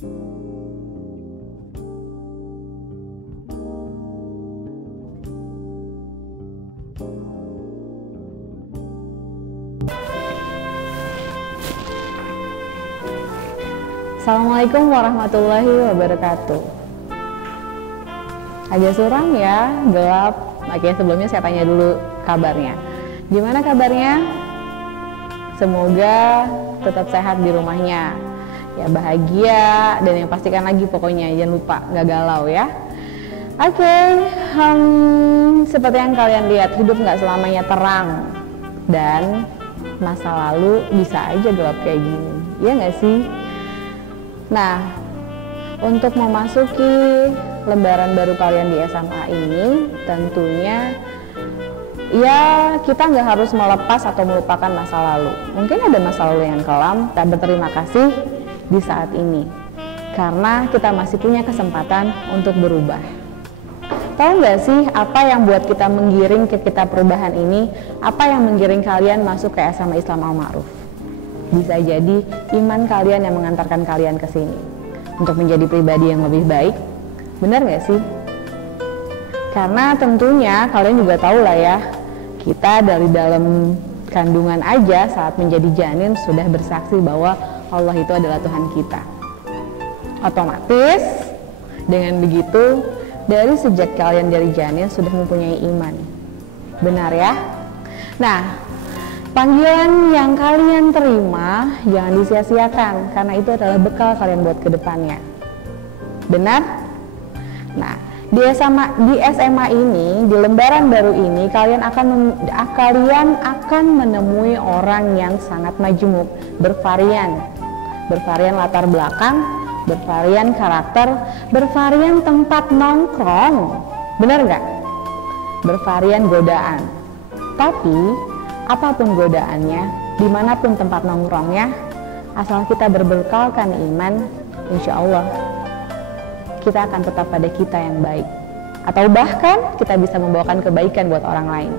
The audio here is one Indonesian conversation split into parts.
Assalamualaikum warahmatullahi wabarakatuh. Agak suram ya, gelap. Oke, sebelumnya saya tanya dulu kabarnya. Gimana kabarnya? Semoga tetap sehat di rumahnya. Ya bahagia, dan yang pastikan lagi pokoknya jangan lupa nggak galau ya. Oke, seperti yang kalian lihat, hidup nggak selamanya terang. Dan masa lalu bisa aja gelap kayak gini, iya nggak sih? Nah, untuk memasuki lembaran baru kalian di SMA ini, tentunya ya kita nggak harus melepas atau melupakan masa lalu. Mungkin ada masa lalu yang kelam, tak berterima kasih di saat ini, karena kita masih punya kesempatan untuk berubah. Tahu nggak sih apa yang buat kita menggiring ke kita perubahan ini? Apa yang menggiring kalian masuk ke SMA Islam Al-Ma'ruf? Bisa jadi iman kalian yang mengantarkan kalian ke sini untuk menjadi pribadi yang lebih baik. Benar nggak sih? Karena tentunya kalian juga tahu lah ya, kita dari dalam kandungan aja saat menjadi janin sudah bersaksi bahwa Allah itu adalah Tuhan kita. Otomatis dengan begitu, dari sejak kalian dari janin sudah mempunyai iman. Benar ya? Nah, panggilan yang kalian terima jangan disia-siakan, karena itu adalah bekal kalian buat kedepannya. Benar? Nah, di SMA ini, di lembaran baru ini, kalian akan menemui orang yang sangat majemuk, bervarian latar belakang, bervarian karakter, bervarian tempat nongkrong. Benar nggak? Bervarian godaan. Tapi apapun godaannya, dimanapun tempat nongkrongnya, asal kita berbekalkan iman, insya Allah kita akan tetap pada kita yang baik. Atau bahkan kita bisa membawakan kebaikan buat orang lain.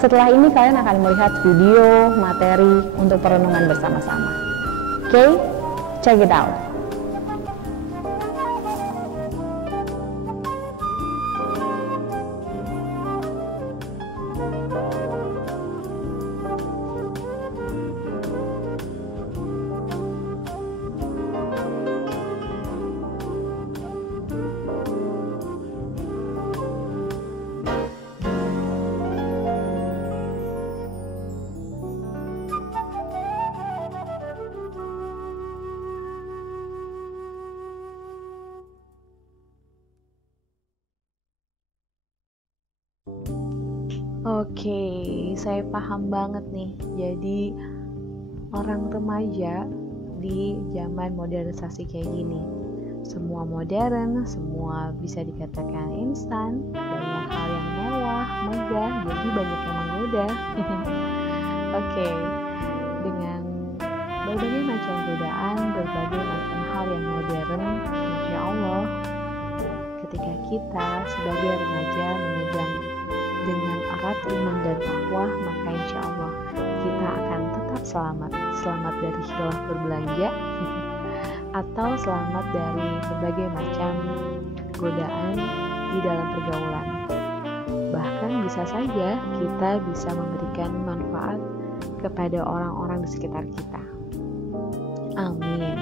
Setelah ini kalian akan melihat video, materi untuk perenungan bersama-sama. Oke, check it out. Oke, saya paham banget nih. Jadi orang remaja di zaman modernisasi kayak gini, semua modern, semua bisa dikatakan instan, banyak hal yang mewah, megah, jadi banyak yang menggoda. Oke, dengan berbagai macam godaan, berbagai macam hal yang modern, insya Allah ketika kita sebagai remaja memegang dengan erat iman dan takwa, maka insya Allah kita akan tetap selamat dari khilaf berbelanja atau selamat dari berbagai macam godaan di dalam pergaulan. Bahkan bisa saja kita bisa memberikan manfaat kepada orang-orang di sekitar kita. Amin.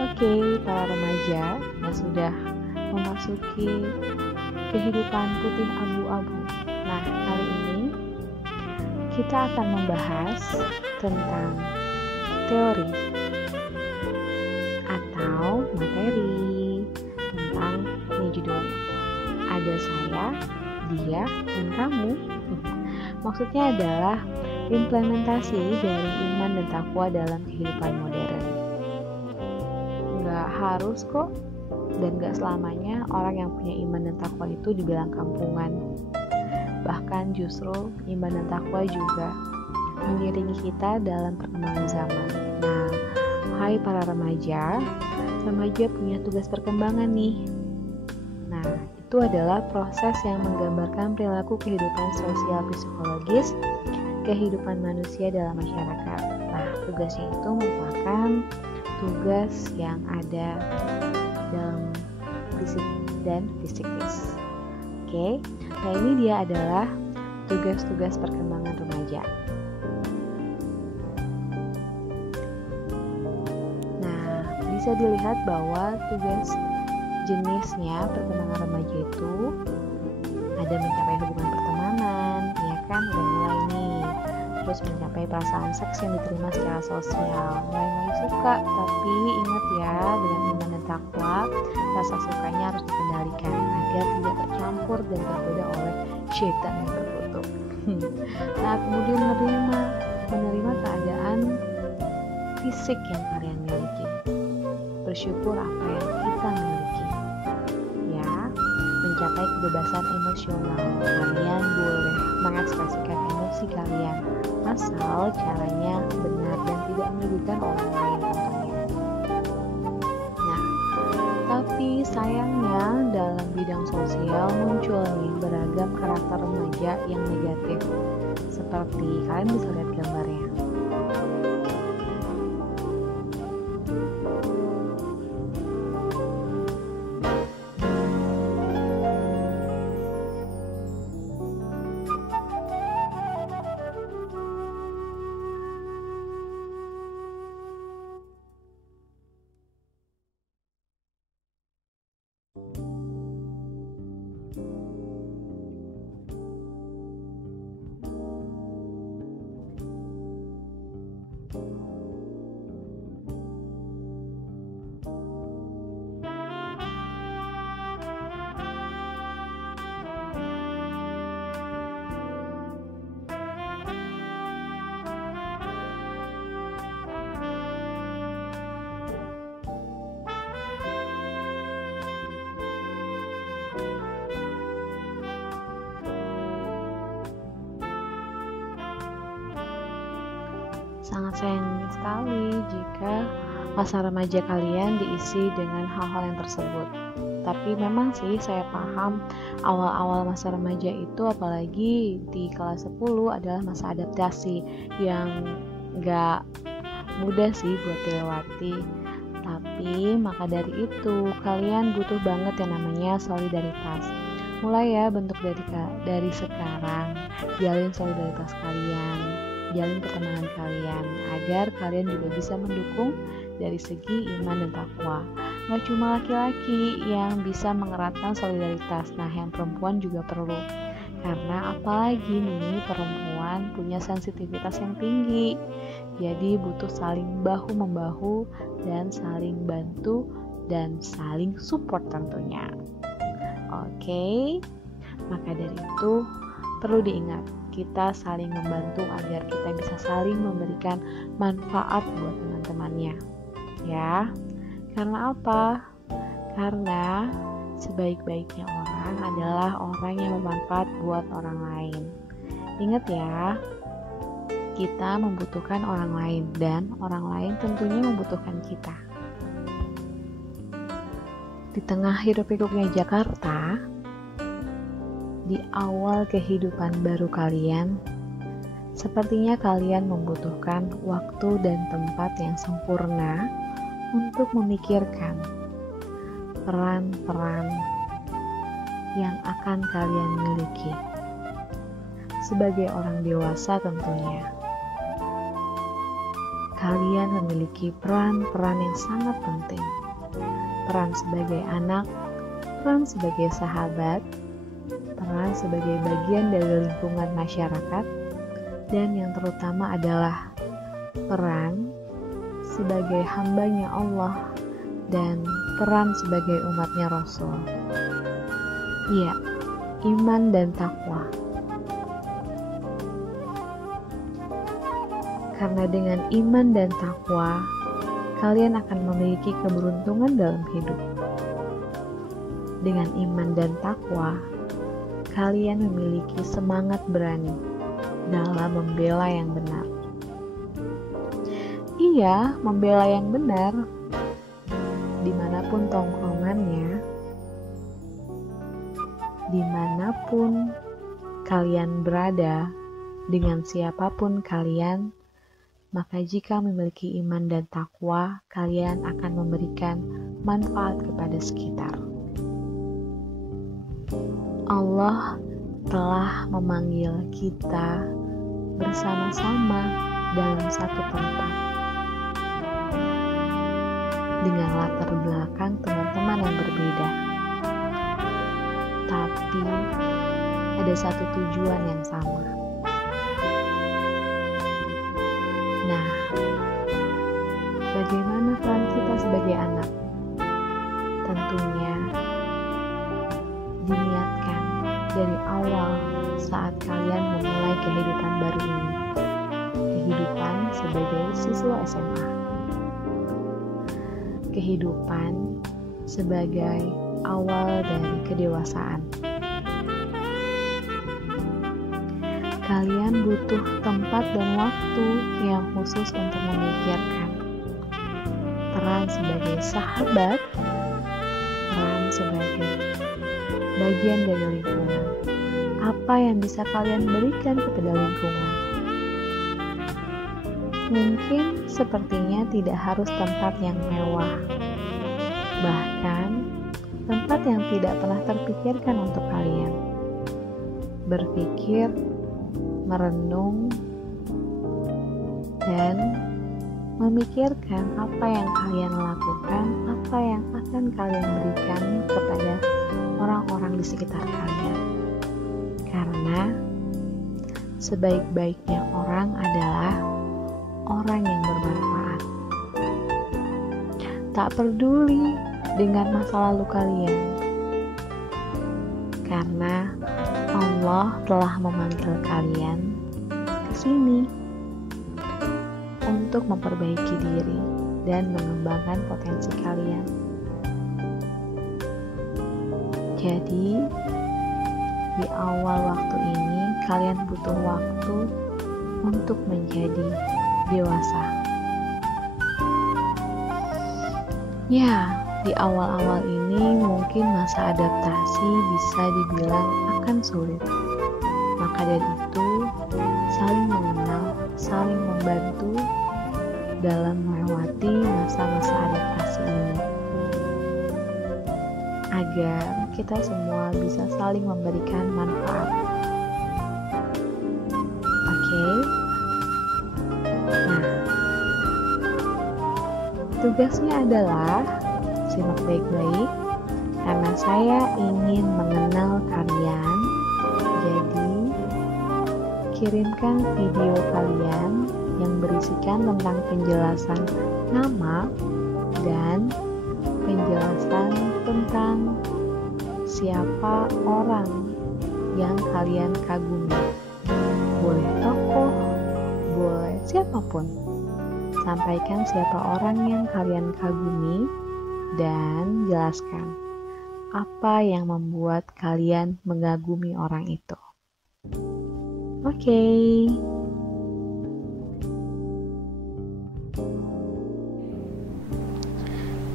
Oke, para remaja yang sudah memasuki kehidupan putih abu-abu. Nah, kali ini kita akan membahas tentang teori atau materi tentang ini judulnya. Ada saya, dia, dan kamu. Maksudnya adalah implementasi dari iman dan takwa dalam kehidupan modern. Nggak harus kok, dan gak selamanya orang yang punya iman dan takwa itu dibilang kampungan. Bahkan justru iman dan takwa juga mengiringi kita dalam perkembangan zaman. Nah, hai para remaja punya tugas perkembangan nih. Nah, itu adalah proses yang menggambarkan perilaku kehidupan sosial psikologis kehidupan manusia dalam masyarakat. Nah, tugasnya itu merupakan tugas yang ada dalam fisik dan psikis. Oke, nah ini dia adalah tugas-tugas perkembangan remaja. Nah, bisa dilihat bahwa tugas jenisnya perkembangan remaja itu ada mencapai hubungan pertemanan, ya kan, udah mulai nih. Terus mencapai perasaan seks yang diterima secara sosial, mulai suka, tapi ingat ya, dengan iman dan takwa, rasa sukanya harus dikendalikan agar tidak tercampur dan tergoda oleh syaitan yang terkutuk. Nah, kemudian menerima keadaan fisik yang kalian miliki. Bersyukur apa yang kita miliki. Ya, mencapai kebebasan emosional. Kalian boleh mengekspresikan emosi kalian, asal caranya benar dan tidak merugikan orang lain tentunya. Nah, tapi sayangnya dalam bidang sosial muncul nih beragam karakter remaja yang negatif. Seperti kalian bisa lihat gambarnya. Sangat sayang sekali jika masa remaja kalian diisi dengan hal-hal yang tersebut. Tapi memang sih saya paham awal-awal masa remaja itu, apalagi di kelas 10, adalah masa adaptasi yang gak mudah sih buat dilewati. Tapi maka dari itu kalian butuh banget yang namanya solidaritas. Mulai ya bentuk dari sekarang, jalin solidaritas kalian, jalin pertemanan kalian, agar kalian juga bisa mendukung dari segi iman dan takwa. Gak cuma laki-laki yang bisa mengeratkan solidaritas, nah yang perempuan juga perlu. Karena apalagi nih perempuan punya sensitivitas yang tinggi, jadi butuh saling bahu-membahu dan saling bantu dan saling support tentunya. Oke, maka dari itu perlu diingat, kita saling membantu agar kita bisa saling memberikan manfaat buat teman-temannya. Ya, karena apa? Karena sebaik-baiknya orang adalah orang yang bermanfaat buat orang lain. Ingat ya, kita membutuhkan orang lain dan orang lain tentunya membutuhkan kita. Di tengah hiruk-pikuknya Jakarta, di awal kehidupan baru kalian, sepertinya kalian membutuhkan waktu dan tempat yang sempurna untuk memikirkan peran-peran yang akan kalian miliki sebagai orang dewasa. Tentunya kalian memiliki peran-peran yang sangat penting, peran sebagai anak, peran sebagai sahabat, peran sebagai bagian dari lingkungan masyarakat, dan yang terutama adalah peran sebagai hambanya Allah dan peran sebagai umatnya Rasul. Iya, iman dan takwa. Karena dengan iman dan takwa, kalian akan memiliki keberuntungan dalam hidup. Dengan iman dan takwa, kalian memiliki semangat berani dalam membela yang benar. Iya, membela yang benar dimanapun tongkrongannya, dimanapun kalian berada, dengan siapapun kalian, maka jika memiliki iman dan takwa, kalian akan memberikan manfaat kepada sekitar. Allah telah memanggil kita bersama-sama dalam satu tempat dengan latar belakang teman-teman yang berbeda, tapi ada satu tujuan yang sama. Nah, bagaimana peran kita sebagai anak? Tentunya diniatkan dari awal saat kalian memulai kehidupan baru ini, kehidupan sebagai siswa SMA, kehidupan sebagai awal dari kedewasaan. Kalian butuh tempat dan waktu yang khusus untuk memikirkan peran sebagai sahabat, peran sebagai bagian dari lingkungan. Apa yang bisa kalian berikan kepada lingkungan? Mungkin sepertinya tidak harus tempat yang mewah, bahkan tempat yang tidak pernah terpikirkan untuk kalian. Berpikir, merenung, dan memikirkan apa yang kalian lakukan, apa yang akan kalian berikan kepada orang-orang di sekitar kalian. Karena sebaik-baiknya orang adalah orang yang bermanfaat. Tak peduli dengan masa lalu kalian, karena Allah telah memanggil kalian ke sini untuk memperbaiki diri dan mengembangkan potensi kalian. Jadi, di awal waktu ini kalian butuh waktu untuk menjadi dewasa. Ya, di awal-awal ini mungkin masa adaptasi bisa dibilang akan sulit. Maka dari itu, saling mengenal, saling membantu dalam melewati masa-masa adaptasi ini, agar kita semua bisa saling memberikan manfaat. Oke? Nah, tugasnya adalah simak baik-baik, karena saya ingin mengenal kalian. Jadi, kirimkan video kalian yang berisikan tentang penjelasan nama dan penjelasan tentang siapa orang yang kalian kagumi. Boleh tokoh, boleh siapapun. Sampaikan siapa orang yang kalian kagumi dan jelaskan apa yang membuat kalian mengagumi orang itu. Oke.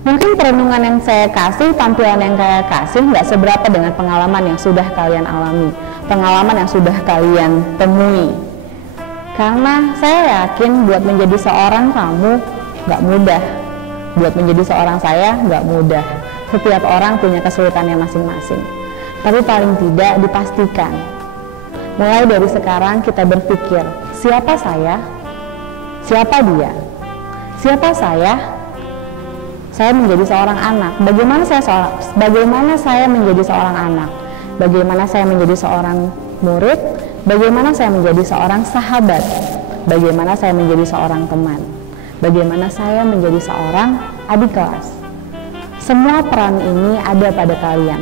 Mungkin perenungan yang saya kasih, tampilan yang saya kasih nggak seberapa dengan pengalaman yang sudah kalian alami, pengalaman yang sudah kalian temui. Karena saya yakin buat menjadi seorang kamu nggak mudah, buat menjadi seorang saya nggak mudah. Setiap orang punya kesulitannya masing-masing. Tapi paling tidak dipastikan, mulai dari sekarang kita berpikir, siapa saya? Siapa dia? Siapa saya? Saya menjadi seorang anak. Bagaimana saya menjadi seorang anak? Bagaimana saya menjadi seorang murid? Bagaimana saya menjadi seorang sahabat? Bagaimana saya menjadi seorang teman? Bagaimana saya menjadi seorang adik kelas? Semua peran ini ada pada kalian,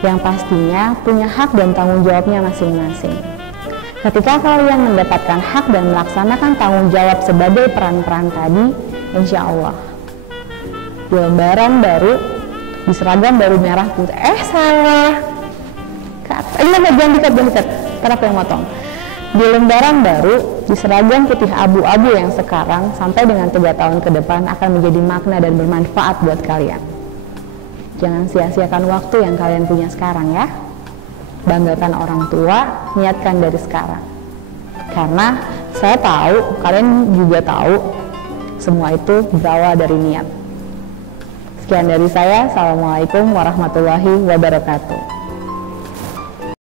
yang pastinya punya hak dan tanggung jawabnya masing-masing. Ketika kalian mendapatkan hak dan melaksanakan tanggung jawab sebagai peran-peran tadi, insya Allah di lembaran baru, di seragam baru merah putih. Salah. Jangan dikat. Ntar aku yang motong. Di lembaran baru, di seragam putih abu-abu yang sekarang sampai dengan 3 tahun ke depan akan menjadi makna dan bermanfaat buat kalian. Jangan sia-siakan waktu yang kalian punya sekarang ya. Banggakan orang tua, niatkan dari sekarang. Karena saya tahu, kalian juga tahu, semua itu berawal dari niat. Sekian dari saya. Assalamualaikum warahmatullahi wabarakatuh.